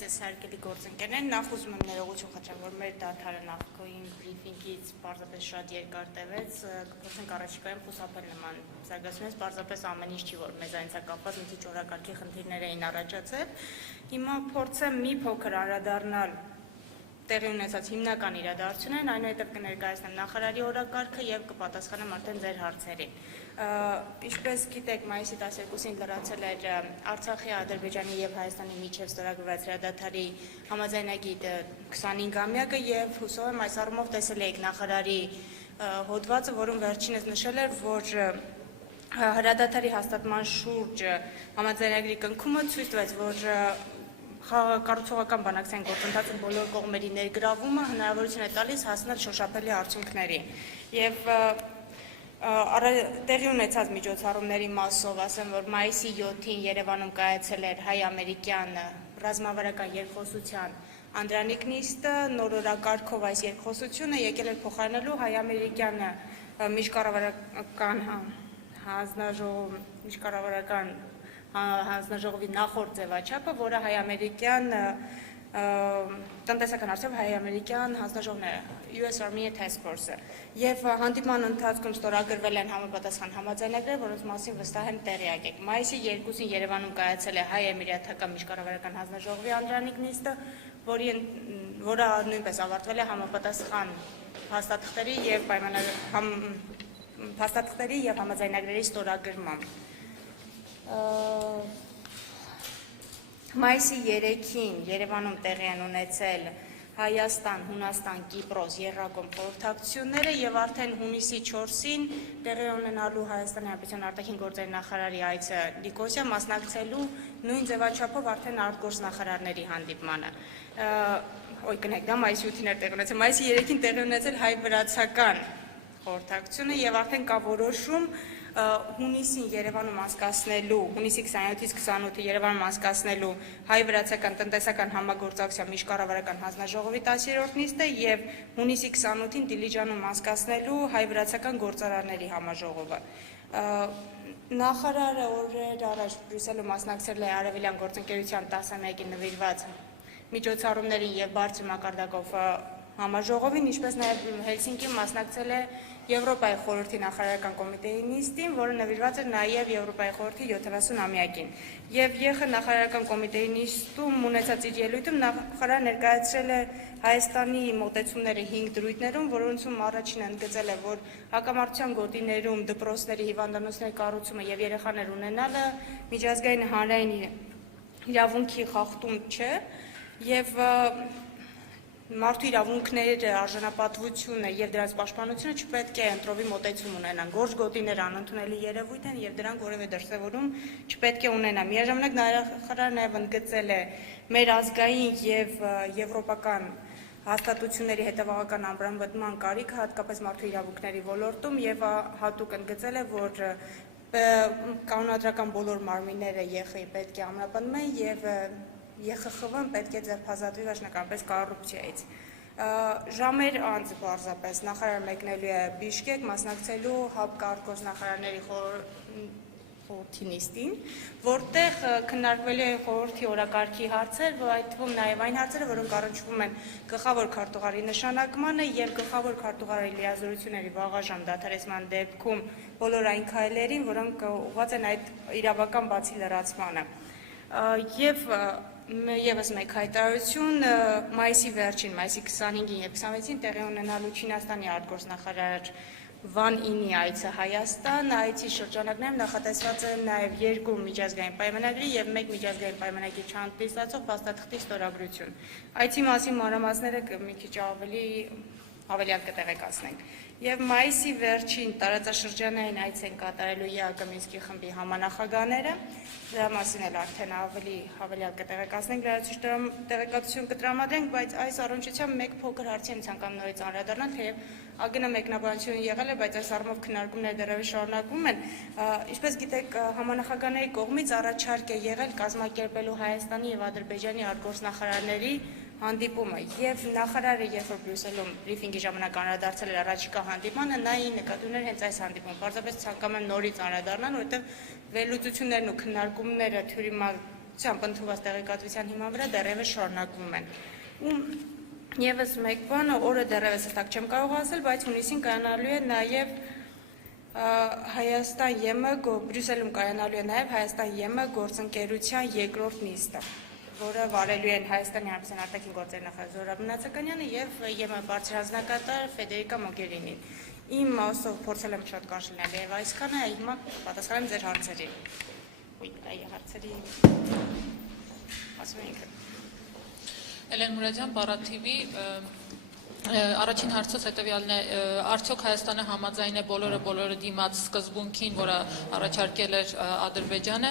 ձեզ հարգելի գործընկերներ, նախ ուզում եմ ներողություն խնդրեմ, որ մեր դադարը նախկին բրիֆինգից պարզապես շատ երկար տևեց, կփորձենք առաջիկայում խուսափել նման զարգացումից, պարզապես ամեն ինչ չի, որ մեզ այնց է կապված, մի քիչ օրակարգի խնդիրներ էին առաջացել։ Հիմա փորձեմ մի փոքր անդրադառնալ տեղի ունեցած հիմնական իրադարձություններին, այնուհետև կներկայացնեմ նախարարի օրակարգը եւ կպատասխանեմ արդեն ձեր հարցերին։ Ինչպես գիտեք, մայիսի 12-ին լրացել էր Արցախի, Ադրբեջանի եւ Հայաստանի միջև ստորագրված հրադադարի համաձայնագի 25-ամյակը եւ հուսով եմ այս առումով տեսել եք նախարարի հոդվածը, որում վերջինս նշել էր, որ հրադադարի հաստատման շուրջ համաձայնագրի կնքումը ցույց տվեց, որ կառուցողական բանակցային գործընթացը բոլոր կողմերի ներգրավումը հնարավորություն է տալիս հասնել շոշափելի արդյունքների եւ տեղի ունեցած միջոցառումների մասով ասեմ, որ մայիսի 7-ին Երևանում կայացել էր հայ-ամերիկյան ռազմավարական երկխոսության անդրանիկ նիստը, նոր օրակարգով այս երկխոսությունը եկել էր փոխարինելու հայ-ամերիկյան հանձնաժողովի նախորդ ձևաչափը, որը հայ-ամերիկյան տնտեսական հարցով հայ-ամերիկյան հանձնաժողովն է, US Army Task Force-ը, եւ հանդիպման ընթացքում ստորագրվել են համապատասխան համաձայնագրեր, որոնց մասին վստահ եմ տեղյակ եք։ Մայիսի 2-ին Երևանում կայացել է հայ-էմիրաթական միջկառավարական հանձնաժողովի անդրանիկ նիստը, որը նույնպես ավարտվել է համապատասխան փաստաթղթերի եւ համաձայնագրերի ստորագրմամբ։ Մայիսի 3-ին Երևանում տեղի են ունեցել Հայաստան, Հունաստան, Կիպրոս, եռակողմ խորհրդակցությունները եւ արդեն հունիսի 4-ին տեղի ունենալու Հայաստանի Հանրապետության արտաքին գործերի նախարարի այցը Նիկոսիա մասնակցելու նույն ձևաչափով արդեն արտգործնախարարների հանդիպմանը։ Դա մայիսի 8-ին էր տեղի ունեցել, մայիսի 3-ին տեղի ունեցել հայ-վրացական խորհրդակցությունը եւ արդեն կա որոշում հունիսին Երևանում անցկացնելու, հունիսի 27-ից 28-ը Երևանում անցկացնելու հայ-վրացական տնտեսական համագործակցության միջկառավարական հանձնաժողովի 10-րդ նիստը եւ հունիսի 28-ին Դիլիջանում անցկացնելու հայ-վրացական գործարարների համաժողովը։ Նախարարը օրեր առաջ Բրյուսելում մասնակցել է Արևելյան գործընկերության 11-ին նվիրված միջոցառումներին եւ բարձր մակարդակով համաժողովին, ինչպես նաեւ Հելսինկիում մասնակցել է Եվրոպայի խորհրդի նախարարական կոմիտեի նիստին, որը նվիրված էր նաեւ Եվրոպայի խորհրդի 70-ամյակին։ Եվ ԵԽ նախարարական կոմիտեի նիստում ունեցած իր ելույթում նախարարը ներկայացրել է Հայաստանի մոտեցումները 5 դրույթներում, որոնցում առաջինը ընդգծել է, որ հակամարտության գոտիներում դպրոցների, հիվանդանոցների կառուցումը եւ երեխաներ ունենալը միջազգային հանրային իրավունքի խախտում չէ եւ մարդու իրավունքների արժանապատվությունը եւ դրանց պաշտպանությունը չպետք է ընտրովի մոտեցում ունենան։ Գործ գոտիներ անընդունելի երևույթ են եւ դրանք որևէ դրսեւորում չպետք է ունենան։ Միաժամանակ նախարարը նաեւ ընդգծել է մեր ազգային եւ եվրոպական հաստատությունների հետևողական ամբրամվտման կարիքը, հատկապես մարդու իրավունքների ոլորտում եւ հատուկ ընդգծել է, որ կանոնադրական բոլոր մարմինները ԵԽ-ի պետք է ամրապնդվեն եւ ԵԽԽՎ-ն պետք է ձերբազատվի վերջնականապես կոռուպցիայից։ Ժամեր անց պարզապես նախարար մեկնելու է Բիշկեք մասնակցելու ՀԱՊԿ արտգործնախարարների խորհրդի նիստին, որտեղ քննարկվելու են խորհրդի օրակարգի հարցեր, այդ թվում նաեւ այն հարցերը, որոնք առնչվում են գլխավոր քարտուղարի նշանակմանը եւ գլխավոր քարտուղարի լիազորությունների վաղաժամ դադարեցման դեպքում բոլոր այն քայլերին, որոնք ուղղված են այդ իրավական բացի լրացմանը։ Եվս մեկ հայտարարություն մայիսի վերջին, մայիսի 25-ին եւ 26-ին տեղի ունենալու Չինաստանի արտգործնախարար Վան Ինի այցը Հայաստան, այցի շրջանակներում նախատեսված է նաեւ 2 միջազգային պայմանագրի եւ 1 միջազգային պայմանագրի չհանդիսացող փաստաթղթի ստորագրություն։ Այցի մասին մանրամասները մի քիչ ավելի կտեղեկացնենք։ Եվ մայիսի վերջին տարածաշրջանային այց են կատարելու ԵԱԿ Մինսկի խմբի համանախագահները, դրա մասին էլ արդեն ավելի կտեղեկացնենք, լրացուցիչ տեղեկատվություն կտրամադրենք, բայց այս առնչությամբ մեկ փոքր հարցի եմ ցանկանում նորից անդրադառնալ, թեև ԱԳՆ մեկնաբանություն եղել է, բայց այս առումով քննարկումները դեռևս շարունակվում են։ Ինչպես գիտեք, համանախագահների կողմից առաջարկ է եղել կազմակերպելու Հայաստանի եւ Ադրբեջանի արտգործնախարարների հանդիպումը եւ նախարարը երբ որ Բրյուսելում բրիֆինգի ժամանակ անդրադարձել էր առաջիկա հանդիպմանը, նա ի նկատի ուներ հենց այս հանդիպումը։ Պարզապես ցանկանում եմ նորից անդրադառնալ, որովհետեւ վերլուծություններն ու քննարկումները ցամփ ընդունված տեղեկատվության հիման վրա դեռևս շարունակվում են։ Ու եւս մեկ բան, օրը դեռևս հստակ չեմ կարող ասել, բայց հունիսին կայանալու է նաեւ Հայաստան ԵՄ Բրյուսելում կայանալու է նաեւ Հայաստան ԵՄ գործընկերության երկրորդ նիստը, որը վարելու են Հայաստանի Հանրապետության արտաքին գործերի նախարար Զորաբ Մնացականյանը եւ ԵՄ բարձրազնակատար Ֆեդերիկա Մոգերինին։ Իմ մասով փորձել եմ շատ կարճ լինել եւ այսքանը, հիմա պատասխանեմ ձեր հարցերին։ Այ հարցերի ասում ենք։ Էլեն Մուրադյան, Պարաթիվի առաջին հարցս հետևյալն է, արդյոք Հայաստանը համաձայն է բոլորը դիմաց սկզբունքին, որը առաջարկել էր Ադրբեջանը,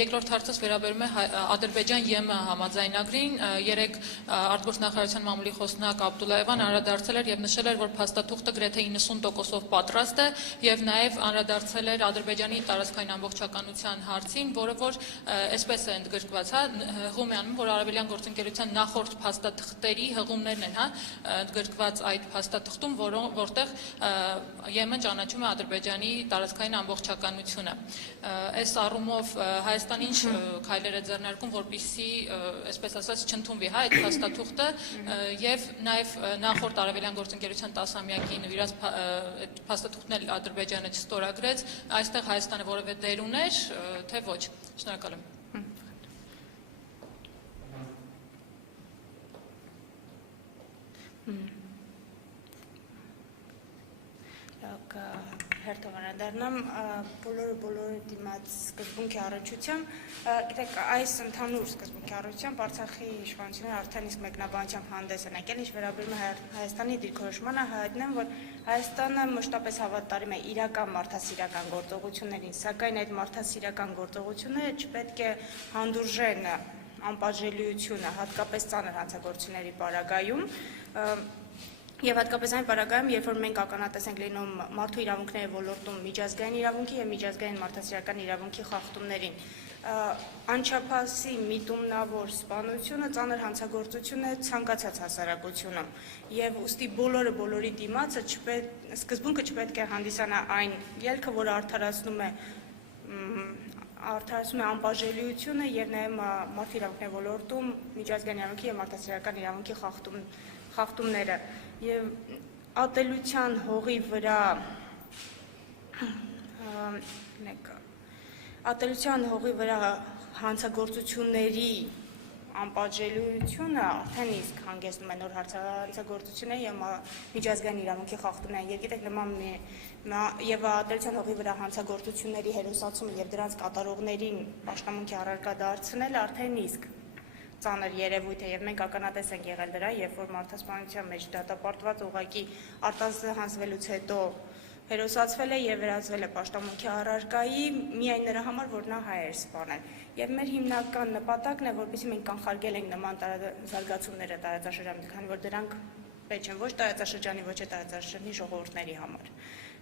երկրորդ հարցս վերաբերում է Ադրբեջան ԵՄ համաձայնագրին, երեկ արտգործնախարարության մամուլի խոսնակ Աբդուլլաևան անդրադարձել էր եւ նշել էր, որ փաստաթուղթը գրեթե 90%-ով պատրաստ է եւ նաեւ անդրադարձել էր Ադրբեջանի տարածքային ամբողջականության հարցին, որը որ այսպես է ընդգրկված, հղում է անում, որ արևելյան գործընկերության նախորդ փաստաթղթերի հղումներն են, ընդգրկված այդ փաստաթղթում, որտեղ ԵՄ-ն ճանաչում է Ադրբեջանի տարածքային ամբողջականությունը։ Այս առումով Հայաստանը ինչ քայլեր է ձեռնարկում, որպեսզի, այսպես ասած, չընդունվի այդ փաստաթուղթը եւ նաեւ նախորդ արևելյան գործընկերության 10-ամյակի նվիրած փաստաթուղթն էլ Ադրբեջանը չստորագրեց, այստեղ Հայաստանը որևէ դեր ուներ, թե ոչ։ Շնորհակալ եմ։ Հերթովանադառնամ բոլորը դիմաց սկզբունքի առնչությամբ, գիտեք, այս ընդհանուր սկզբունքի առնչությամբ Արցախի իշխանությունները արդեն իսկ մեկնաբանությամբ հանդես են եկել, ինչ վերաբերում է Հայաստանի դիրքորոշմանը, հայտնել, որ Հայաստանը մշտապես հավատարիմ է իրական մարդասիրական գործողություններին, սակայն այդ մարդասիրական գործողությունները չպետք է հանդուրժեն անպատժելիությունը, հատկապես ծանր հանցագործությունների պարագայում, եւ հատկապես այն պարագայում, երբ որ մենք ականատես ենք լինում մարդու իրավունքների ոլորտում միջազգային իրավունքի եւ միջազգային մարդասիրական իրավունքի խախտումներին, անչափահասի միտումնավոր սպանությունը, ծանր հանցագործությունը ցանկացած հասարակությունում եւ ուստի բոլորի դիմացը սկզբունքը չպետք է հանդիսանա այն ելքը, որը արդարացնում է անպատժելիությունը եւ նաեւ մարդու իրավունքների ոլորտում միջազգային իրավունքի եւ մարդասիրական իրավունքի խախտումները եւ ատելության հողի վրա հանցագործությունների անպատժելիությունը արդեն իսկ հանգեցնում է նոր հանցագործությունների եւ միջազգային իրավունքի խախտումներին եւ գիտեք նման եւ ատելության հողի վրա հանցագործությունների հերոսացումը եւ դրանց կատարողներին պաշտամունքի առարկա դարձնելը արդեն իսկ ծանր երևույթ է եւ մենք ականատես ենք եղել դրա, երբ որ մարդասպանության մեջ դատապարտված ուղղակի արտահանձվելուց հետո հերոսացվել է եւ վերածվել է պաշտամունքի առարկայի միայն նրա համար, որ նա հայ էր սպանել։ Եվ մեր հիմնական նպատակն է, որպեսզի մենք կանխարգել ենք նման զարգացումները տարածաշրջանում, քանի որ դրանք պետք չեն ոչ տարածաշրջանի, ոչ էլ տարածաշրջանի ժողովուրդների համար։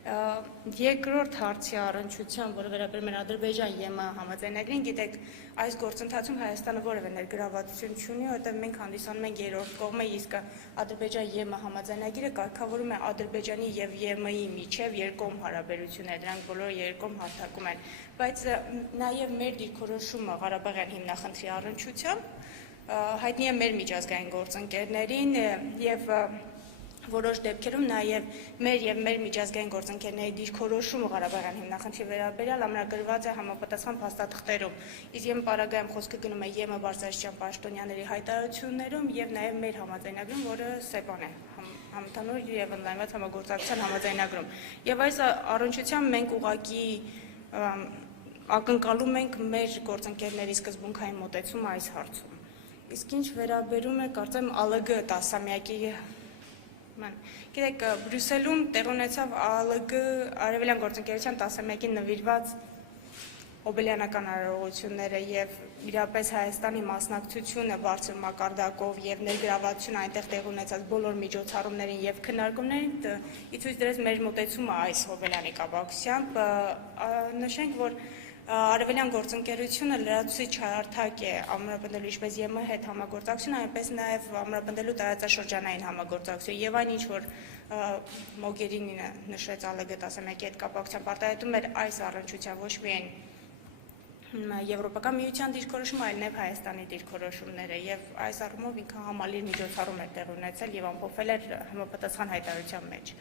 Երկրորդ հարցի առնչությամբ, որը վերաբերում է Ադրբեջան ԵՄ համաձայնագրին, գիտեք, այս գործընթացում Հայաստանը որևէ ներգրավվածություն չունի, որտեղ մենք հանդիսանում ենք երրորդ կողմը, իսկ Ադրբեջան ԵՄ համաձայնագիրը կարգավորում է Ադրբեջանի եւ ԵՄ-ի միջև երկկողմ հարաբերություններ, դրանք բոլորը երկկողմ հարթակում են, բայց նաեւ մեր դիրքորոշումը Ղարաբաղյան հիմնախնդրի առնչությամբ հայտնի է մեր միջազգային գործընկերներին եւ որոշ դեպքերում նաև մեր միջազգային գործընկերների դիրքորոշումը Ղարաբաղյան հիմնախնդրի վերաբերյալ ամրագրված է համապատասխան փաստաթղթերում, իսկ ԵՄ պարագայում խոսքը գնում է ԵՄ բարձրաստիճան պաշտոնյաների հայտարարություններում եւ նաև մեր համաձայնագրում, որը ՍԵՊԱ-ն է, համընդհանուր եւ ընդլայնված համագործակցության համաձայնագրում։ Եվ այս առնչությամբ մենք ուղղակի ակնկալում ենք մեր գործընկերների սկզբունքային մոտեցումը այս հարցում։ Իսկ ինչ վերաբերում է, կարծեմ, ԱԼԳ 10-ամյակի Գիտեք, Բրյուսելում տեղ ունեցավ ԱԼԳ արևելյան գործընկերության 10-ամյակին նվիրված հոբելյանական արարողությունները եւ իրապես Հայաստանի մասնակցությունը բարձր մակարդակով եւ ներգրավվածությունը այնտեղ տեղ ունեցած բոլոր միջոցառումներին եւ քննարկումներին ի ցույց դրեց մեր մոտեցումը այս հոբելյանի կապակցությամբ։ Նշենք, որ արևելյան գործընկերությունը լրացուցիչ հարթակ է ամրապնդելու ինչպես ԵՄ հետ համագործակցություն, այնպես նաև ամրապնդելու տարածաշրջանային համագործակցություն եւ այն ինչ որ Մոգերինին նշեց ԱԼԳ 10-ամյակի հետ կապակցությամբ արտահայտում էր այս առնչությամբ ոչ միայն Եվրոպական միության դիրքորոշումը, այլ նաև Հայաստանի դիրքորոշումները եւ այս առումով ինքը համալիր միջոցառում էր տեղ ունեցել եւ ամփոփվել էր համապատասխան հայտարարության մեջ։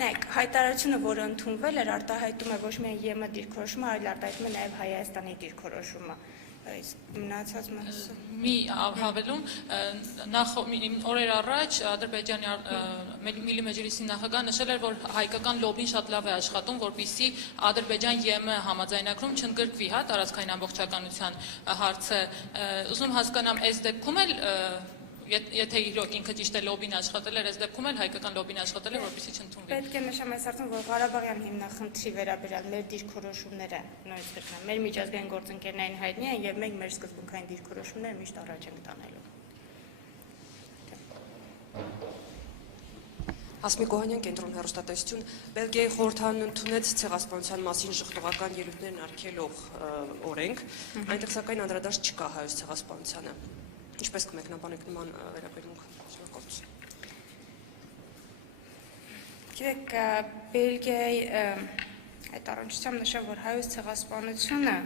Նայեք, հայտարարությունը, որը ընդունվել էր, արտահայտում է ոչ միայն ԵՄ դիրքորոշումը, այլ արտահայտում է նաև Հայաստանի դիրքորոշումը։ Մնացած մասը։ Մի հավելում, օրեր առաջ Ադրբեջանի Միլի մեջլիսի նախագահը նշել էր, որ հայկական լոբին շատ լավ է աշխատում, որպեսզի Ադրբեջան-ԵՄ համաձայնագրում չընդգրկվի, հա, տարածքային ամբողջականության հարցը։ Ուզում հասկանամ, այս դեպքում էլ եթե իրոք ինքը ճիշտ է լոբին աշխատել էր, այս դեպքում էլ հայկական լոբին աշխատել է, որպեսզի չընդունվի։ Պետք է նշեմ այս հարցում, որ Ղարաբաղյան հիմնախնդրի վերաբերյալ մեր դիրքորոշումները նույնիսկ գտնեն։ Մեր միջազգային գործընկերներին հայտնի են եւ մենք մեր սկզբունքային դիրքորոշումները միշտ առաջ ենք տանելու։ Հասմիկ Օհանյան, Կենտրոն հեռուստատեսություն, Բելգիայի խորհրդանն ընդունեց ցեղասպանության մասին ժխտողական ելույթներն արգելող օրենք, այնտեղ սակայն անդրադարձ չկա հայոց ցեղասպանությանը։ Ինչպես կմեկնաբանեք նման վերաբերմունք։ Շնորհակալություն։ Գիտեք, Բելգիայի այդ առնչությամբ նշեմ, որ հայոց ցեղասպանությունը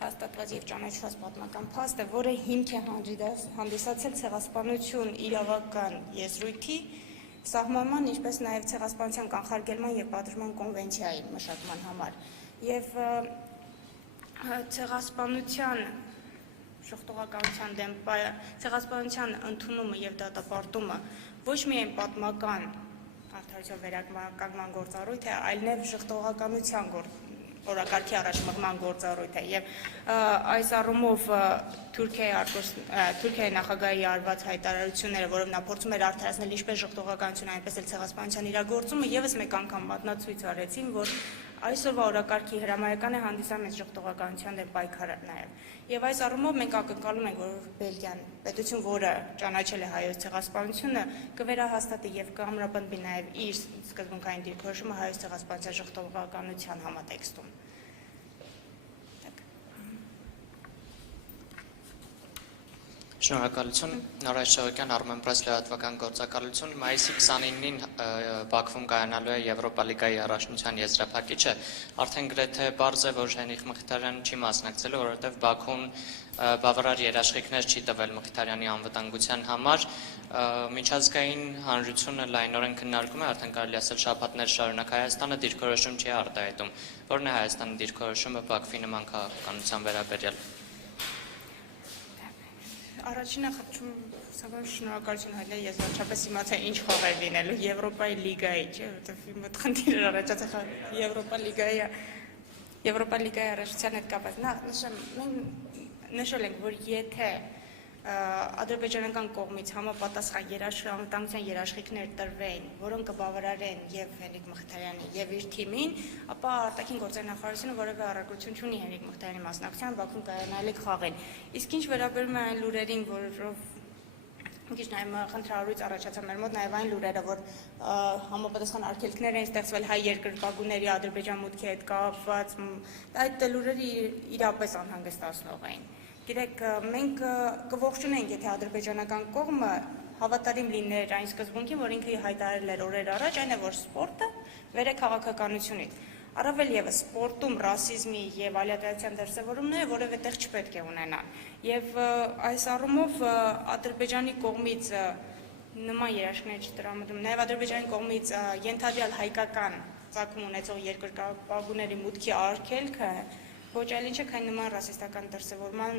հաստատված եւ ճանաչված պատմական փաստ է, որը հիմք է հանդիսացել ցեղասպանություն իրավական եզրույթի սահմանման, ինչպես նաև ցեղասպանության կանխարգելման եւ պատժման կոնվենցիայի մշակման համար։ Եվ ցեղասպանության ժխտողականության դեմ ցեղասպանության ընդունումը եւ դատապարտումը ոչ միայն պատմական արդարության վերականգնման գործառույթ է, այլ նաեւ ժխտողականության օրակարգի առաջմղման գործառույթ է եւ այս առումով Թուրքիայի նախագահի արված հայտարարությունները, որով նա փորձում էր արդարացնել ինչպես ժխտողականությունը, այնպես էլ ցեղասպանության իրագործումը, եւս մեկ անգամ մատնացույց արեցին, որ այսօրվա օրակարգի հրամայական է հանդիսանում ժխտողականության դեմ պայքարը նաեւ։ Եվ այս առումով մենք ակնկալում ենք, որ Բելգիան, պետություն, որը ճանաչել է հայոց ցեղասպանությունը, կվերահաստատի եւ կամրապնդի նաեւ իր սկզբունքային դիրքորոշումը հայոց ցեղասպանության ժխտողականության համատեքստում։ Շնորհակալություն, Նորայր Շողոկյան, Armenpress լրատվական գործակալություն։ Մայիսի 29-ին Բաքվում կայանալու է Եվրոպա լիգայի առաջնության եզրափակիչը, արդեն գրեթե պարզ է, որ Հենրիկ Մխիթարյանը չի մասնակցելու, որովհետև Բաքուն բավարար երաշխիքներ չի տվել Մխիթարյանի անվտանգության համար։ Միջազգային հանրությունը լայնորեն քննարկում է, արդեն կարելի ասել շաբաթներ շարունակ Հայաստանը դիրքորոշում չի արտահայտում։ Որն է Հայաստանի դիրքորոշումը Բաքվի նման քաղաքականության վերաբերյալ։ Առաջինը խնդրում շնորհակալություն հայտնել, ես վերջապես իմացա ինչ խաղեր լինելու Եվրոպայի լիգայի, չէ՞, որովհետև իմ մոտ խնդիրը առաջացել է Եվրոպա լիգայի առաջության հետ կապված։ Նախ նշեմ, մենք նշել ենք, որ եթե ադրբեջանական կողմից համապատասխան անվտանգության երաշխիքներ տրվեն, որոնք կբավարարեն եւ Հենրիկ Մխիթարյանի եւ իր թիմին, ապա արտաքին գործերի նախարարությունը որևէ առարկություն չունի Հենրիկ Մխիթարյանի մասնակցության Բաքվում կայանալիք խաղին։ Իսկ ինչ վերաբերում է այն լուրերին, որով քիչ նաեւ խնդրահարույց առաջացավ մեր մոտ նաեւ այն լուրերը, որ համապատասխան արգելքներ են ստեղծվել հայ երկրպագուների Ադրբեջան մուտքի հետ կապված, այդ լուրերը իրապես անհանգստացնող էին։ Գիտեք, մենք կողջունենք, եթե ադրբեջանական կողմը հավատարիմ լիներ այն սկզբունքին, որ ինքը հայտարարել էր օրեր առաջ, այն է, որ սպորտը վեր է քաղաքականությունից։ Առավել եւս սպորտում ռասիզմի եւ ալիատայության դրսեւորումները որևէ տեղ չպետք է ունենան։ Եվ այս առումով Ադրբեջանի կողմից նման երաշխիքներ չտրամադրում, նաեւ Ադրբեջանի կողմից ենթադրյալ հայկական ծագում ունեցող երկրպագուների մուտքի արգելքը ոչ այլ ինչ է, քան նման ռասիստական դրսևորման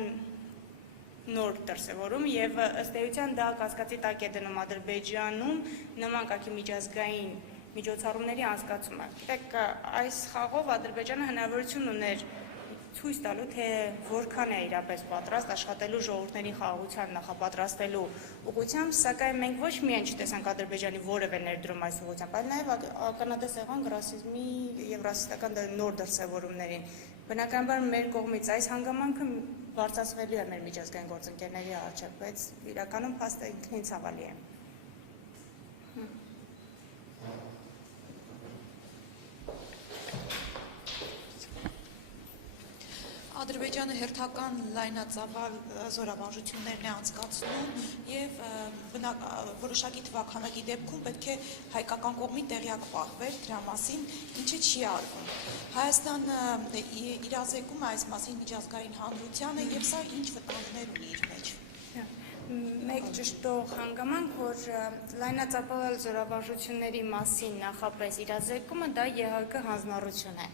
նոր դրսևորում եւ ըստ էության դա կասկածի տակ է դնում Ադրբեջանում նման կարգի միջազգային միջոցառումների անցկացումը։ Գիտեք, այս խաղով Ադրբեջանը հնարավորություն ուներ ցույց տալու, թե որքան է իրապես պատրաստ աշխատելու ժողովուրդների խաղաղության նախապատրաստելու ուղղությամբ, սակայն մենք ոչ միայն չտեսանք Ադրբեջանի որևէ ներդրում այս ուղղությամբ, այլ նաեւ ականատես եղանք ռասիզմի եւ ռասիստական նոր դրսևորումներին։ Բնականաբար մեր կողմից այս հանգամանքը բարձրացվելու է մեր միջազգային գործընկերների առջև, բայց իրականում փաստը ինքնին ցավալի է։ Ադրբեջանը հերթական լայնածավալ զորավարժություններն է անցկացնում եւ որոշակի թվականակի դեպքում պետք է հայկական կողմի տեղյակ պահվել դրա մասին, ինչը չի արվում։ Հայաստանը իրազեկում է այս մասին միջազգային հանրությանը եւ սա ինչ վտանգներ ունի իր մեջ։ Մեկ ճշտող հանգամանք, որ լայնածավալ զորավարժությունների մասին նախապես իրազեկումը դա ԵՀԿ հանձնառություն է։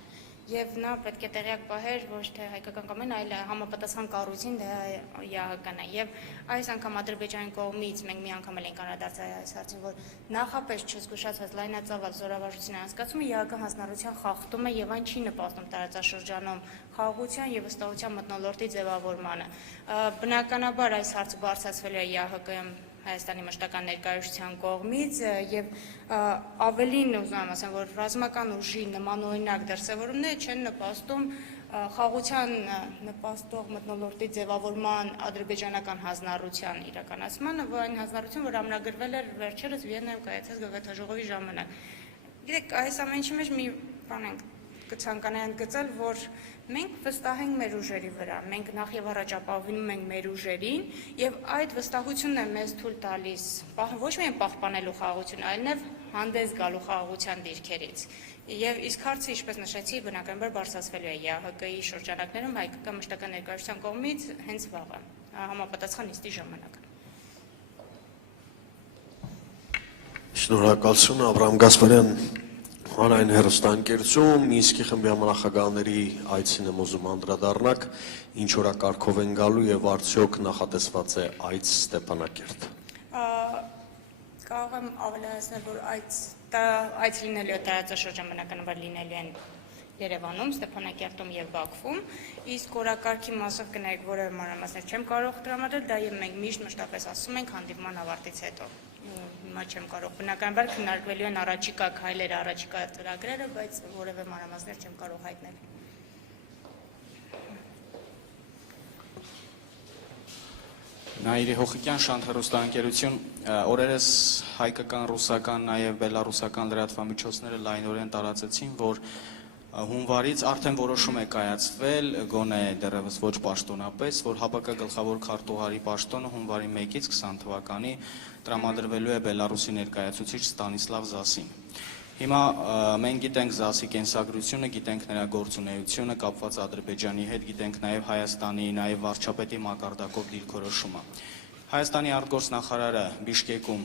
Եվ նա պետք է տեղյակ պահեր ոչ թե հայկական կողմին, այլ համապատասխան կառույցին դա ԵՀԿ-ն է։ Եվ այս անգամ Ադրբեջանի կողմից մենք մի անգամ էլ ենք անդրադարձել այս հարցին, որ նախապես չզգուշացված լայնածավալ զորավարժության անցկացումը ԵՀԿ հանձնառության խախտում է եւ այն չի նպաստում տարածաշրջանում խաղաղության եւ վստահության մթնոլորտի ձևավորմանը։ Բնականաբար այս հարցը բարձրացվել է ԵՀԿ-ում Հայաստանի մշտական ներկայացության կողմից եւ ավելին ուզում եմ ասեմ, որ ռազմական ուժի նմանօրինակ դրսևորումները չեն նպաստում խաղաղության նպաստող մթնոլորտի ձևավորման ադրբեջանական հանձնառության իրականացմանը, որ այն հանձնառություն, որ ամրագրվել էր վերջերս Վիեննայում կայացած գագաթնաժողովի ժամանակ։ Գիտեք, այս ամեն ինչի մեջ մի բան ենք կցանկանայի ընդգծել, որ մենք վստահ ենք մեր ուժերի վրա, մենք նախ եւ առաջ ապահովում ենք մեր ուժերին եւ այդ վստահությունն է մեզ թույլ տալիս ոչ միայն պահպանելու խաղաղությունը, այլև հանդես գալու խաղաղության դիրքերից։ Եվ իսկ հարցը, ինչպես նշեցի, բնականաբար բարձրացվելու է ԵՀԿ-ի շրջանակներում հայկական մշտական ներկայացության կողմից հենց վաղը, համապատասխան նիստի ժամանակ։ Շնորհակալություն, Աբրահամ Գասպարյան, հանրային հեռուստաընկերություն, Մինսկի խմբի համանախագահների այցին եմ ուզում անդրադառնալ, ինչ օրակարգով են գալու եւ արդյոք նախատեսված է այց Ստեփանակերտ։ Կարող եմ ավելացնել, որ այց լինելու է տարածաշրջան բնականաբար լինելու են Երևանում, Ստեփանակերտում եւ Բաքվում, իսկ օրակարգի մասով կնայեք որևէ մանրամասներ չեմ կարող տրամադրել, դա եւ մենք միշտ մշտապես ասում ենք հանդիպման ավարտից հետո։ Հիմա չեմ կարող, բնականաբար քննարկվելու են առաջիկա քայլերը, առաջիկա ծրագրերը, բայց որևէ մանրամասներ չեմ կարող հայտնել։ Նաիրի Հոխիկյան, Շանթ հեռուստաընկերություն, օրերս հայկական, ռուսական, նաև բելառուսական լրատվամիջոցները լայնորեն տարածեցին, որ հունվարից արդեն որոշում է կայացվել, գոնե դեռևս ոչ պաշտոնապես, որ ՀԱՊԿ գլխավոր քարտուղարի պաշտոնը հունվարի 1-ից 20 թվականի տրամադրվելու է Բելառուսի ներկայացուցիչ Ստանիսլավ Զասին։ Հիմա մենք գիտենք Զասի կենսագրությունը, գիտենք նրա գործունեությունը կապված Ադրբեջանի հետ, գիտենք նաև Հայաստանի, նաև վարչապետի մակարդակով դիրքորոշումը։ Հայաստանի արտգործնախարարը Բիշկեկում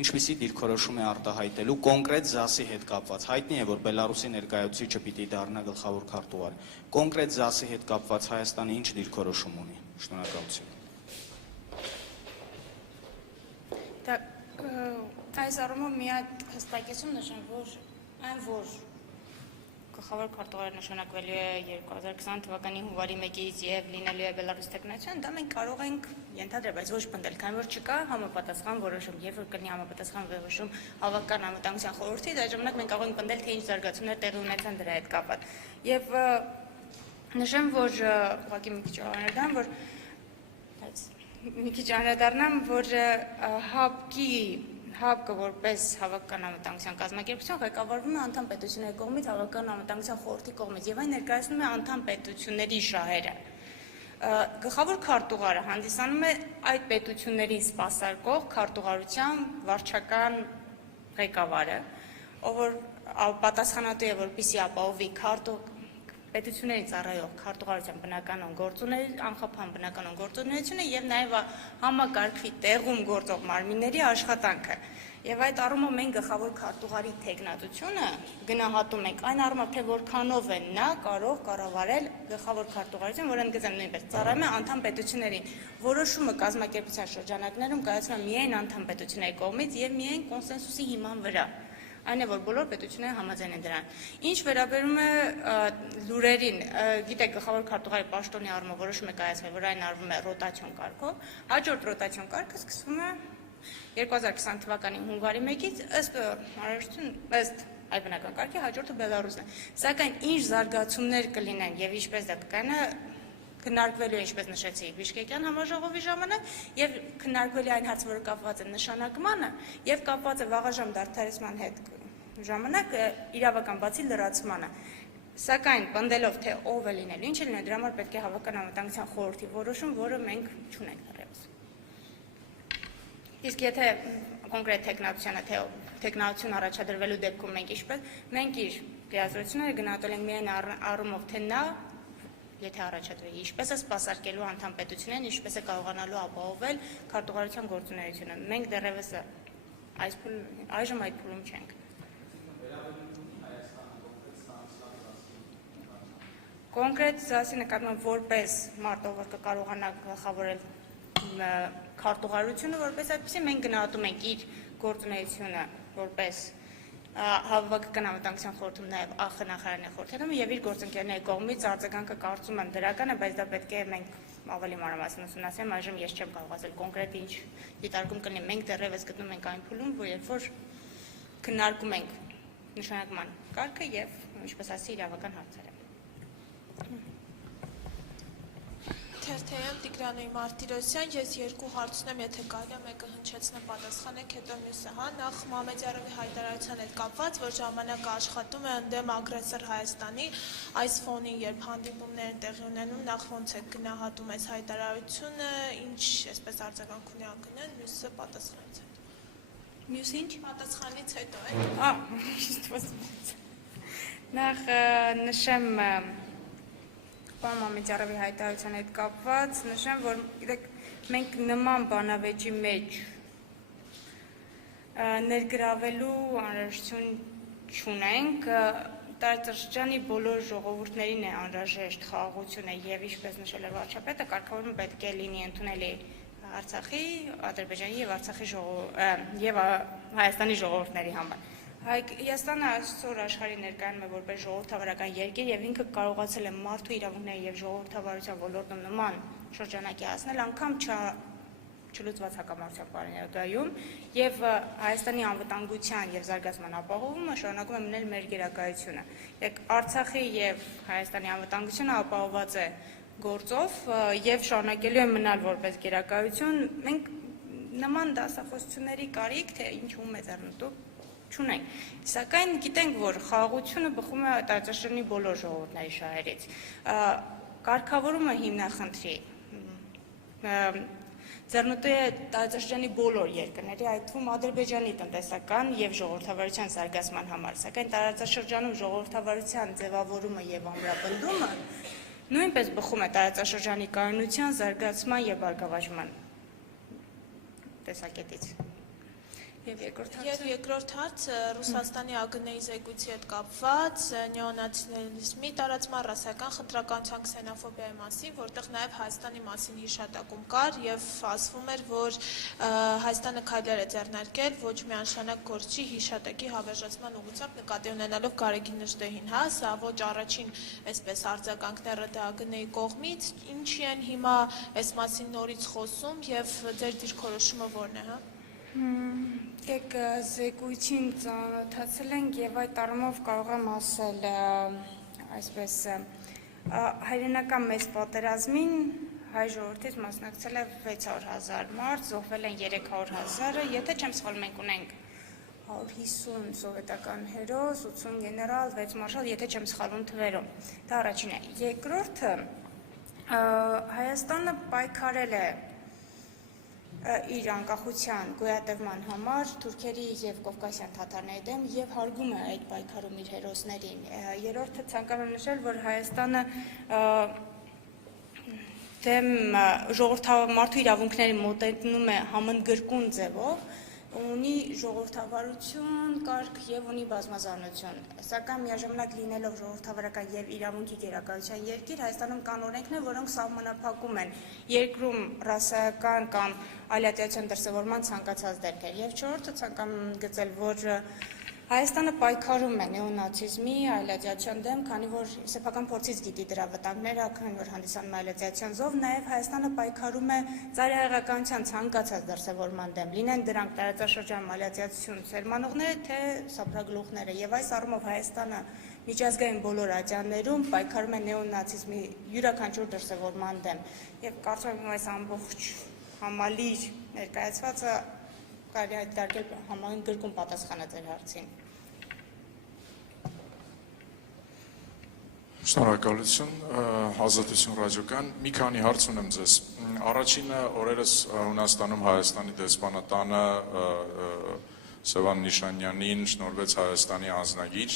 ինչպիսի դիրքորոշում է արտահայտելու կոնկրետ Զասի հետ կապված։ Հայտնի է, որ Բելառուսի ներկայացուցիչը պիտի դառնա գլխավոր քարտուղար։ Կոնկրետ Զասի հետ կապված Հայաստանը ինչ դիրքորոշում ունի։ Շնորհակալություն։ Այս առումով մի հատ հստակեցում նշեմ, որ այն, որ գլխավոր քարտուղարը նշանակվելու է 2020 թվականի հունվարի 1-ից եւ լինելու է Բելառուսի տեխնացիան, դա մենք կարող ենք ենթադրել, բայց ոչ պնդել, քանի որ չկա համապատասխան որոշում, եւ որ կլինի համապատասխան որոշում հավաքական անվտանգության խորհրդից, այդ ժամանակ մենք կարող ենք պնդել, թե ինչ զարգացումներ տեղի ունեցան դրա հետ կապված։ Եվ նշեմ, որ ուղղակի մի քիչ անդրադառնամ, որ ՀԱՊԿ-ը որպես հավաքական անվտանգության կազմակերպություն ղեկավարվում է անդամ պետությունների կողմից, հավաքական անվտանգության խորհրդի կողմից եւ այն ներկայացնում է անդամ պետությունների շահերը։ Գլխավոր քարտուղարը հանդիսանում է այդ պետություններին սպասարկող քարտուղարության վարչական ղեկավարը, ով որ պատասխանատու է, որպեսզի ապահովի պետություններին ծառայող քարտուղարության բնականon գործունեություն, անխափան բնականon գործունեությունը եւ նաեւ համակարգվի տեղում գործող մարմինների աշխատանքը։ Եվ այդ առումով մենք գլխավոր քարտուղարի տեխնատությունը գնահատում ենք այն առումով, թե որքանով է նա կարող կառավարել գլխավոր քարտուղարություն, որը ընդգծեմ նույնպես ծառայում է անդամ պետություններին։ Որոշումը կազմակերպության շրջանակներում կայացվում է միայն անդամ պետությունների կողմից եւ միայն կոնսենսուսի հիման վրա։ Այն է, որ բոլոր պետությունները համաձայն են դրան։ Ինչ վերաբերում է լուրերին, գիտեք, գլխավոր քարտուղարի պաշտոնի առումով որոշում է կայացվել, որ այն արվում է ռոտացիոն կարգով, հաջորդ ռոտացիոն կարգը սկսվում է 2020 թվականի հունվարի 1-ից ըստ այդ բնական կարգի հաջորդը Բելառուսն է։ Սակայն ինչ զարգացումներ կլինեն եւ ինչպես դա կկայանա քննարկվելու է, ինչպես նշեցի, Բիշկեկյան համաժողովի ժամանակ եւ քննարկվելու այն հարցը, որը կապված է նշանակմանը եւ կապված է վաղաժամ դադարեցման հետ ժամանակ իրավական բացի լրացմանը։ Սակայն պնդելով, թե ով է լինելու, ինչ է լինելու, դրա համար պետք է հավաքական անվտանգության խորհրդի որոշում, որը մենք չունենք դեռևս։ Իսկ եթե կոնկրետ տեխնացիոն առաջադրվելու դեպքում մենք իր լիազորությունները գնահատել ենք միայն առումով, թե նա, եթե առաջադրվի, ինչպես է սպասարկելու անդամ պետություններին, ինչպես է կարողանալու ապահովել քարտուղարության գործունեությունը։ Մենք դեռևս այժմ այդ փուլում չենք։ Կոնկրետ ԶԱՍ-ի նկատմամբ որպես մարդ, ով կկարողանա գլխավորել քարտուղարությունը, որպես այդպեսի մենք գնահատում ենք իր գործունեությունը որպես Հավաքական անվտանգության խորհրդում նաև ԱԽ նախարարի խորհրդում եւ իր գործընկերների կողմից արձագանքը կարծում եմ դրական է, բայց դա պետք է մենք ավելի մանրամասն ուսումնասիրենք, այժմ ես չեմ կարող ասել կոնկրետ ինչ դիտարկում կլինի։ Մենք դեռևս գտնում ենք այն փուլում, որ երբ որ քննարկում ենք նշանակման կարգը եւ ինչպես ասի իրավական հարցերը։ Թերթեյեմ Տիգրանոյ Մարտիրոսյան, ես երկու հարց ունեմ, եթե կարելի է մեկը հնչեցնեմ պատասխանեք, հետո մյուսը, հա, նախ Մամեդյարովի հայտարարության հետ կապված, որ ժամանակը աշխատում է ընդդեմ ագրեսոր Հայաստանի, այս ֆոնին երբ հանդիպումներ են տեղի ունենում, նախ ոնց է գնահատում այս հայտարարությունը, ինչ այսպես արձագանք ունի ԱԳՆ-ն, մյուսը պատասխանից հետո։ Մյուս ինչ? Պատասխանից հետո Նախ նշեմ Պարոն Մամեդյարովի հայտարարության հետ կապված, նշեմ, որ գիտեք, մենք նման բանավեճի մեջ ներգրավելու անհրաժեշտություն չունենք, տարածաշրջանի բոլոր ժողովուրդներին է անհրաժեշտ խաղաղությունը եւ ինչպես նշել է վարչապետը, կարգավորումը պետք է լինի ընդունելի Արցախի, Ադրբեջանի եւ Արցախի եւ Հայաստանի ժողովուրդների համար։ Հայաստանը այսօր աշխարհի ներկայանում է որպես ժողովրդավարական երկիր եւ ինքը կարողացել է մարդու իրավունքների եւ ժողովրդավարության ոլորտում նման շրջանակի հասնել անգամ չլուծված հակամարտության պարագայում եւ Հայաստանի անվտանգության եւ զարգացման ապահովումը շարունակում է մնել մեր գերակայությունը։ Արցախի եւ Հայաստանի անվտանգությունը ապահովված է գործով եւ շարունակելու է մնալ որպես գերակայություն։ Մենք նման դասախոսությունների կարիք թե ինչու մեծ առնտու չունենք, սակայն գիտենք, որ խաղաղությունը բխում է տարածաշրջանի բոլոր ժողովուրդների շահերից։ Կարգավորումը հիմնախնդրի ձեռնտու է տարածաշրջանի բոլոր երկրների, այդ թվում Ադրբեջանի տնտեսական եւ ժողովրդավարության զարգացման համար, սակայն տարածաշրջանում ժողովրդավարության ձևավորումը եւ ամրապնդումը նույնպես բխում է տարածաշրջանի կայունության, զարգացման եւ բարգավաճման տեսակետից։ Եվ երկրորդ հարց Ռուսաստանի ԱԳՆ-ի զեկույցի հետ կապված նեոնացիոնալիզմի տարածման, ռասայական խնդրականության, քսենոֆոբիայի մասին, որտեղ նաև Հայաստանի մասին հիշատակում կար եւ ասվում էր, որ Հայաստանը քայլեր է ձեռնարկել ոչ միանշանակ գործի հիշատակի հավերժացման ուղղությամբ նկատի ունենալով Գարեգին Նժդեհին, հա, սա ոչ առաջին այսպես արձագանքները ԱԳՆ-ի կողմից, ինչի են հիմա այս մասին նորից խոսում եւ ձեր դիրքորոշումը որն է, հա։ Դեք զեկույցին ծանոթացել ենք եւ այդ առումով կարող եմ ասել այսպես հայրենական մեծ պատերազմին հայ ժողովրդից մասնակցել է 600,000 մարդ, զոհվել են 300,000-ը, եթե չեմ սխալվում մենք ունենք 150 սովետական հերոս, 80 գեներալ, 6 մարշալ, եթե չեմ սխալվում թվերում։ Դա առաջինն է։ Երկրորդը Հայաստանը պայքարել է իր անկախության գոյատևման համար թուրքերի եւ կովկասյան թաթարների դեմ եւ հարգում է այդ պայքարում իր հերոսներին։ Երրորդը ցանկանում եմ նշել, որ Հայաստանը դեմ ժողովրդամարդու իրավունքների մոտենում է համընդգրկուն ձևով, ունի ժողովրդավարություն, կարգ եւ ունի բազմազանություն։ Սակայն միաժամանակ լինելով ժողովրդավարական եւ իրավունքի գերակայության երկիր, Հայաստանում կան օրենքներ, որոնք սահմանափակում են երկրում ռասայական կամ այլատիացիոն դրսևորման ցանկացած դեպքեր։ Եվ չորրորդը ցանկանում եմ գծել, որ Հայաստանը պայքարում է նեոնացիզմի, այլատիացիոն դեմ, քանի որ սեփական փորձից գիտի դրա վտանգները, քանի որ հանդիսանում է այլատիացիոն զոհ, նաև Հայաստանը պայքարում է ծայրահեղականության ցանկացած դրսևորման դեմ, լինեն դրանք տարածաշրջանում այլատիացիություն սերմանողները, թե սափրագլուխները, եւ այս առումով Հայաստանը միջազգային բոլոր ատյաններում պայքարում է նեոնացիզմի յուրաքանչյուր դրսևորման դեմ, եւ կարծում եմ այս ամբողջ համալիր ներկայացվածը կարելի է դարձնել համընդգրկուն պատասխանը ձեր հարցին։ Շնորհակալություն, Ազատություն ռադիոկան։ Մի քանի հարց ունեմ ձեզ։ Առաջինը օրերս Հունաստանում Հայաստանի դեսպանատանը Սևան Նիշանյանին շնորհվեց Հայաստանի անձնագիր։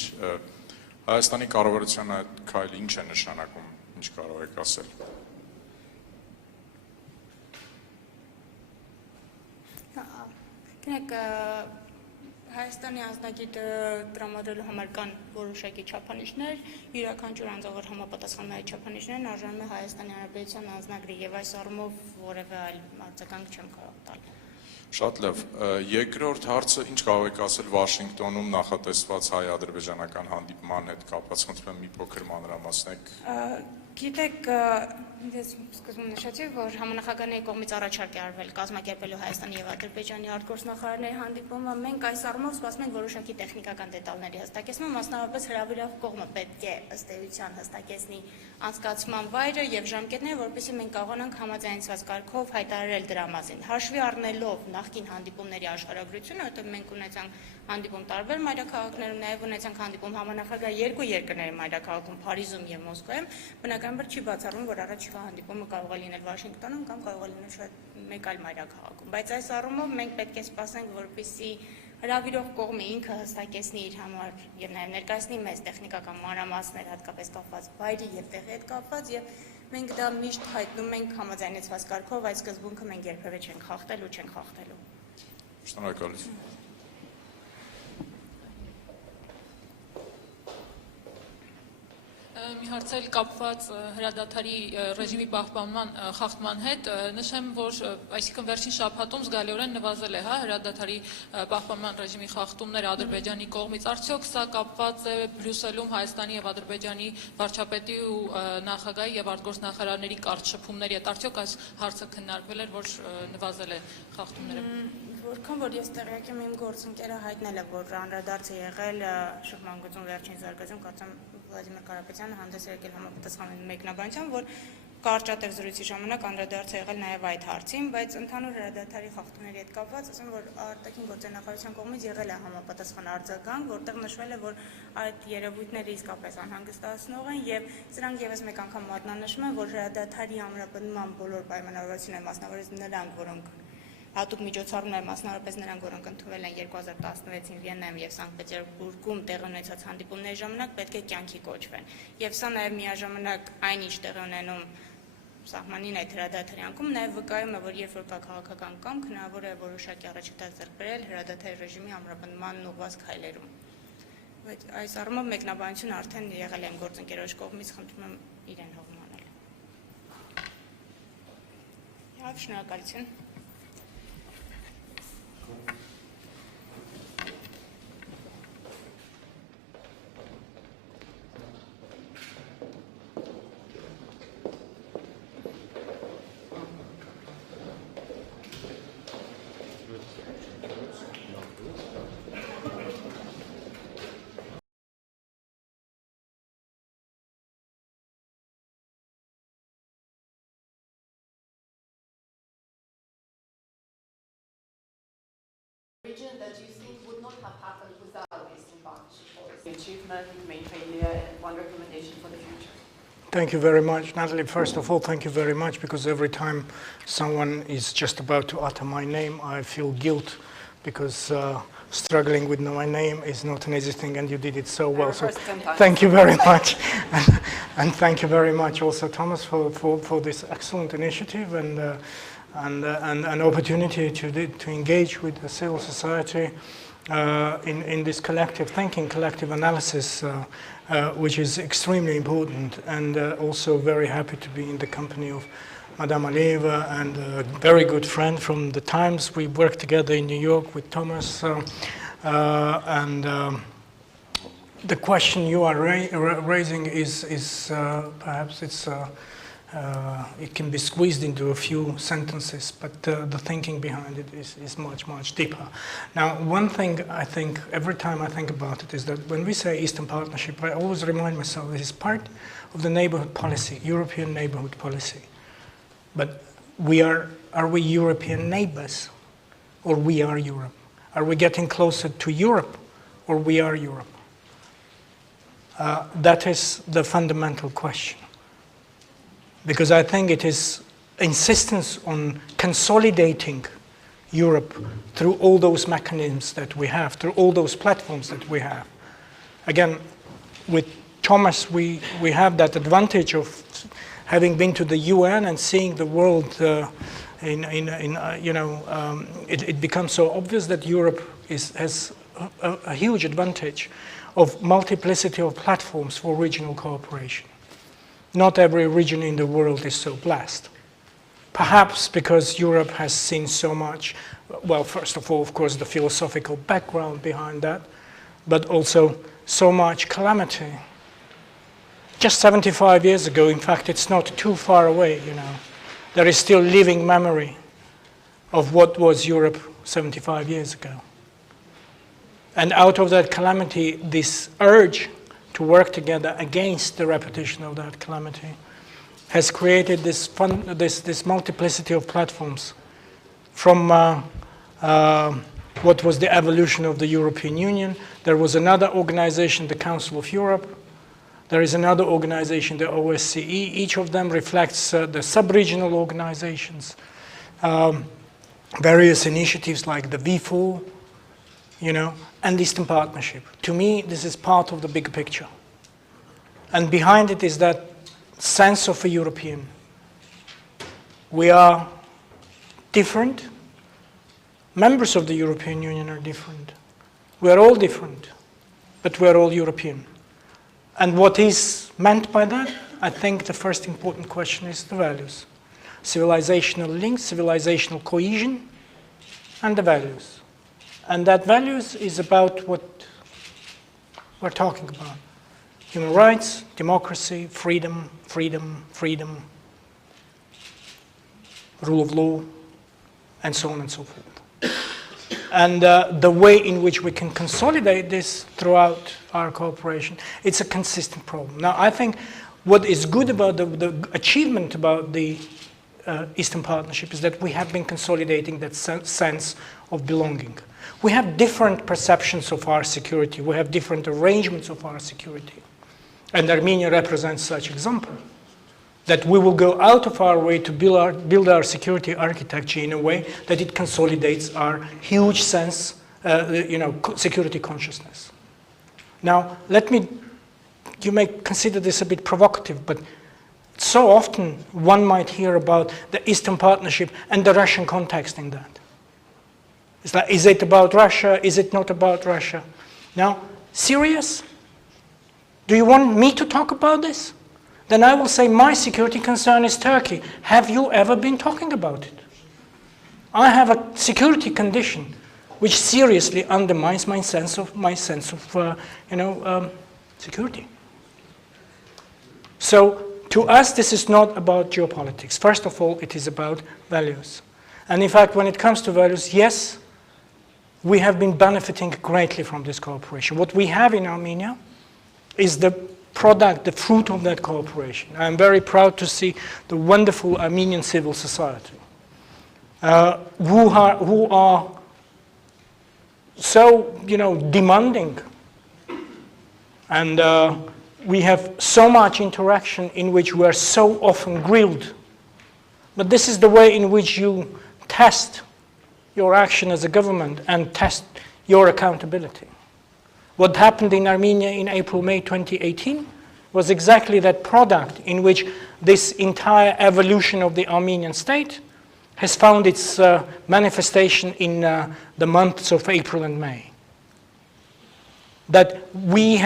Հայաստանի կառավարության այդ քայլը ինչ է նշանակում, ինչ կարող եք ասել։ Գնանք Հայաստանի անձնագիր տրամադրելու համար կան որոշակի չափանիշներ, յուրաքանչյուր անձավոր համապատասխանում այդ չափանիշներն արժանում է Հայաստանի Հանրապետության անձնագրի եւ այս առումով որևէ այլ արձագանք չեմ կարող տալ։ Շատ լավ։ Երկրորդ հարցը ինչ կարող եք ասել Վաշինգտոնում նախատեսված հայ-ադրբեջանական հանդիպման հետ կապված, խնդրում եմ մի փոքր մանրամասնեք։ Գիտեք, ես սկզբում նշեցի, որ համանախագահների կողմից առաջարկ է արվել կազմակերպելու Հայաստանի եւ Ադրբեջանի արտգործնախարարների հանդիպումը, մենք այս առումով սպասում ենք որոշակի տեխնիկական դետալների հստակեցման, մասնավորապես հրավիրող կողմը պետք է ըստ էության հստակեցնի անցկացման վայրը եւ ժամկետները, որպեսզի մենք կարողանանք համաձայնեցված կարգով հայտարարել դրա մասին։ Հաշվի առնելով նախկին հանդիպումների աշխարհագրությունը, որտեղ մենք ունեցանք հանդիպում տարբեր մայրաքաղաքներում, նաև ունեցանք հանդիպում համանախագահ երկու երկրների մայրաքաղաքում Փարիզում եւ Մոսկվայում, բնականաբար չի բացառվում, որ առաջիկա հանդիպումը կարող է լինել Վաշինգտոնում կամ կարող է լինել շատ մեկ այլ մայրաքաղաքում, բայց այս առումով մենք պետք է սպասենք, որպեսզի հրավիրող կողմը ինքը հստակեցնի իր համար եւ նաեւ ներկայացնի մեծ տեխնիկական մանրամասներ հատկապես կապված վայրի եւ տեղի հետ կապված եւ մենք դա միշտ հայտնում ենք համաձայնեցված կարգով, այս սկզբունքը մենք երբևէ չենք խախտել ու չենք խախտելու։ Շնորհակալություն։ Մի հարց էլ կապված հրադադարի ռեժիմի պահպանման խախտման հետ, նշեմ, որ այսինքն վերջին շաբաթում զգալիորեն նվազել է հրադադարի պահպանման ռեժիմի խախտումները Ադրբեջանի կողմից, արդյոք սա կապված է Բրյուսելում Հայաստանի եւ Ադրբեջանի վարչապետի ու նախագահի եւ արտգործնախարարների կարճ շփումների հետ, արդյոք այս հարցը քննարկվել էր, որ նվազել է խախտումները։ Որքան որ ես տեղյակ եմ, իմ գործընկերը հայտնել է, որ անդրադարձ է եղել շփման գծում վերջին զարգացում, կարծեմ Վլադիմիր Կարապետյանը հանդես եկել համապատասխան մեկնաբանությամբ, որ կարճատև զրույցի ժամանակ անդրադարձ է եղել նաև այդ հարցին, բայց ընդհանուր հրադադարի խախտումների հետ կապված, ասեմ, որ արտաքին գործերի նախարարության կողմից եղել է համապատասխան արձագանք, որտեղ նշվել է, որ այդ երևույթները իսկապես անհանգստացնող են եւ սրանք եւս մեկ անգամ մատնանշում են, որ հրադադարի ամրապնդման բոլոր պայմանավորվածությունները, մասնավորապես նրանք, որոնք հատուկ միջոցառումներ, մասնավորապես նրանք, որոնք ընդունվել են 2016-ին Վիեննայում եւ Սանկտ Պետերբուրգում տեղի ունեցած հանդիպումների ժամանակ, պետք է կյանքի կոչվեն։ Եվ սա նաեւ միաժամանակ այնինչ տեղի ունենում սահմանին այդ հրադադարի անկում նաեւ վկայում է, որ երբ որ կա քաղաքական կամք, հնարավոր է որոշակի առաջընթաց ձեռք բերել հրադադարի ռեժիմի ամրապնդման ուղղված քայլերում։ Բայց այս առումով մեկնաբանությունը արդեն եղել է իմ գործընկերոջ կողմից, խնդրում եմ իրեն հողմանել։ Եվ շնորհակալություն։ Region that you think would not have happened without Eastern Partnership policy. Achievement, main failure, and one recommendation for the future. Thank you very much, Natalie. First of all, thank you very much, because every time someone is just about to utter my name, I feel guilt, because struggling with my name is not an easy thing, and you did it so well. So thank you very much. And thank you very much also, Thomas, for this excellent initiative and an opportunity to engage with the civil society in this collective thinking, collective analysis, which is extremely important, and also very happy to be in the company of Madame Alieva and a very good friend from the times we worked together in New York with Thomas. The question you are raising is perhaps it can be squeezed into a few sentences, but the thinking behind it is much, much deeper. Now, one thing I think, every time I think about it, is that when we say Eastern Partnership, I always remind myself this is part of the neighborhood policy, European neighborhood policy. But are we European neighbors, or we are Europe? Are we getting closer to Europe, or we are Europe? That is the fundamental question. Because I think it is insistence on consolidating Europe through all those mechanisms that we have, through all those platforms that we have. Again, with Thomas, we have that advantage of having been to the UN and seeing the world it becomes so obvious that Europe has a huge advantage of multiplicity of platforms for regional cooperation. Not every region in the world is so blessed. Perhaps because Europe has seen so much, well, first of all, of course, the philosophical background behind that, but also so much calamity. Just 75 years ago, in fact, it's not too far away, There is still living memory of what was Europe 75 years ago. And out of that calamity, this urge to work together against the repetition of that calamity has created this multiplicity of platforms from what was the evolution of the European Union. There was another organization, the Council of Europe. There is another organization, the OSCE. Each of them reflects the sub-regional organizations, various initiatives like the V4, and Eastern Partnership. To me, this is part of the big picture. And behind it is that sense of a European. We are different. Members of the European Union are different. We are all different, but we are all European. And what is meant by that? I think the first important question is the values. Civilizational links, civilizational cohesion, and the values. And that values is about what we're talking about. Human rights, democracy, freedom, rule of law, and so on and so forth. And the way in which we can consolidate this throughout our cooperation, it's a consistent problem. Now, I think what is good about the achievement about the Eastern Partnership is that we have been consolidating that sense of belonging. We have different perceptions of our security. We have different arrangements of our security. And Armenia represents such example, that we will go out of our way to build our security architecture in a way that it consolidates our huge sense, security consciousness. Now, you may consider this a bit provocative, but so often one might hear about the Eastern Partnership and the Russian context in that. It's like, is it about Russia? Is it not about Russia? Now, serious? Do you want me to talk about this? Then I will say my security concern is Turkey. Have you ever been talking about it? I have a security condition which seriously undermines my sense of security. So to us, this is not about geopolitics. First of all, it is about values. And in fact, when it comes to values, yes, we have been benefiting greatly from this cooperation. What we have in Armenia is the product, the fruit of that cooperation. I'm very proud to see the wonderful Armenian civil society who are so, demanding. And we have so much interaction in which we are so often grilled. But this is the way in which you test your action as a government and test your accountability. What happened in Armenia in April, May 2018 was exactly that product in which this entire evolution of the Armenian state has found its manifestation in the months of April and May. That we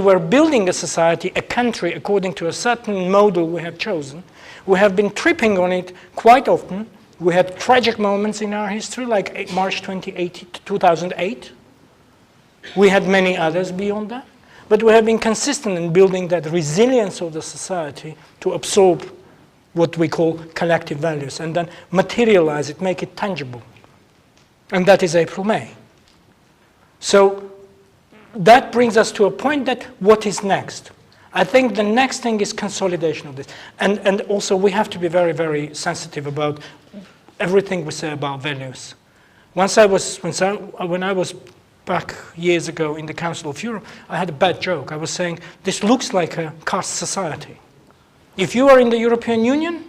were building a society, a country, according to a certain model we have chosen. We have been tripping on it quite often. We had tragic moments in our history, like March 2008. We had many others beyond that. But we have been consistent in building that resilience of the society to absorb what we call collective values and then materialize it, make it tangible. And that is April-May. So that brings us to a point that what is next? I think the next thing is consolidation of this. And also we have to be very, very sensitive about everything we say about values. When I was back years ago in the Council of Europe, I had a bad joke. I was saying, this looks like a caste society. If you are in the European Union,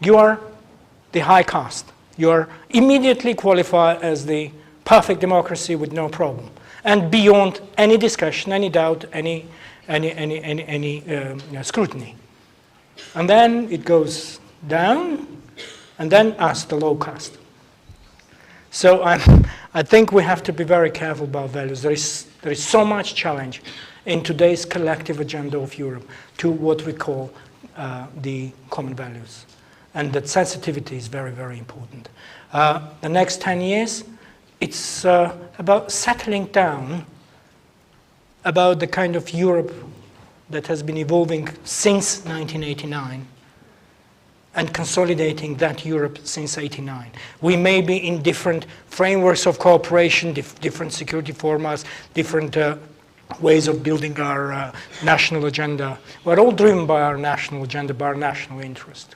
you are the high caste. You are immediately qualified as the perfect democracy with no problem. And beyond any discussion, any doubt, any scrutiny. And then it goes down, and then us, the low caste. So I think we have to be very careful about values. There is so much challenge in today's collective agenda of Europe to what we call the common values. And that sensitivity is very, very important. The next 10 years, it's about settling down about the kind of Europe that has been evolving since 1989 and consolidating that Europe since 1989. We may be in different frameworks of cooperation, different security formats, different ways of building our national agenda. We're all driven by our national agenda, by our national interest.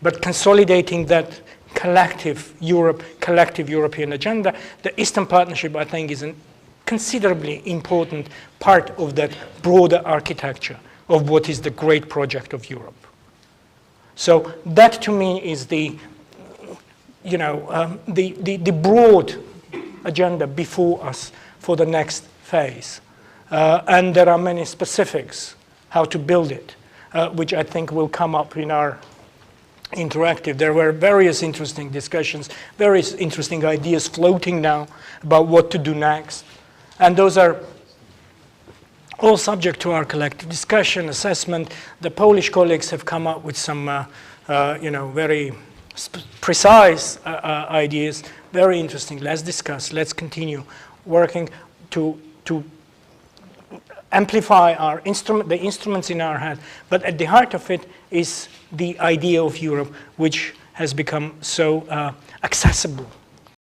But consolidating that collective Europe, collective European agenda, the Eastern Partnership, I think, is a considerably important part of that broader architecture of what is the great project of Europe. So that, to me, is the broad agenda before us for the next phase. And there are many specifics how to build it, which I think will come up in our interactive. There were various interesting discussions, various interesting ideas floating now about what to do next. And those are all subject to our collective discussion, assessment. The Polish colleagues have come up with some very precise ideas, very interesting. Let's discuss, let's continue working to amplify our the instruments in our hand, but at the heart of it is the idea of Europe, which has become so accessible